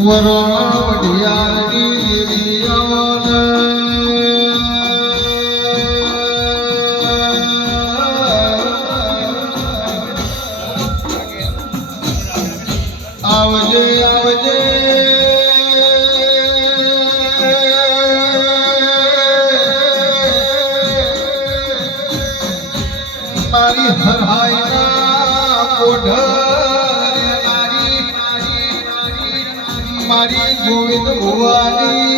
વરણ વઢિયારની દેવીઓને આવજે આવજે મારી હરહાઈના કોઢ મારી ગોવિંદ ભુવાની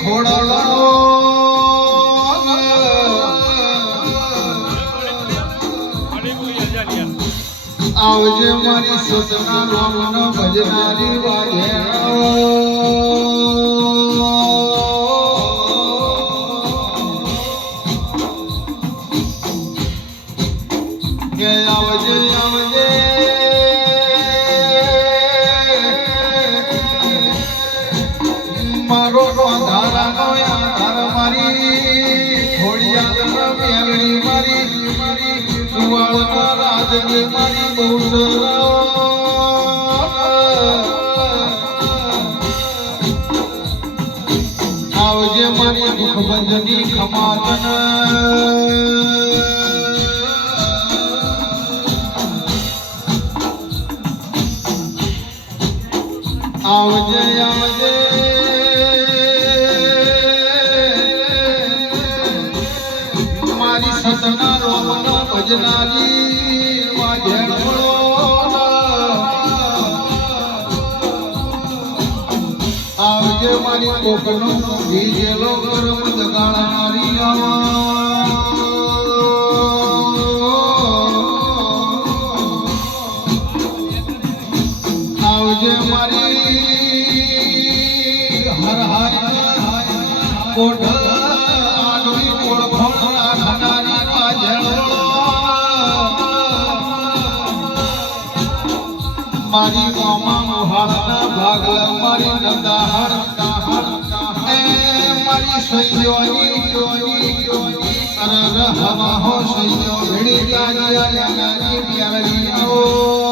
ખોડલો આવજે મારી સસના રામનો ભજનારી વાજેણો કે આવજે આવજે મારો ધારાનો આધાર મારી ખોડિયાર મેળવી મારી સુવાળના રાજની મારી બહુ આવજે મારી દુઃખ બંધની ખમાતન આવજે આવજે મારી સતના રોમનો ભજનારી વાજેણો આવજે મારી કોકનો બીજેલો ગરમ દગાળનારી આવજે મારી હર હર કોઢ આડવી કોળફળ રાખનારી વાજેણો મારી મામા મોહાળના ભાગલા મારી નંદાહર એ મારી સૈયોની અરર હવા હો સૈયો ભેડી જાની મ્યાલડી આવો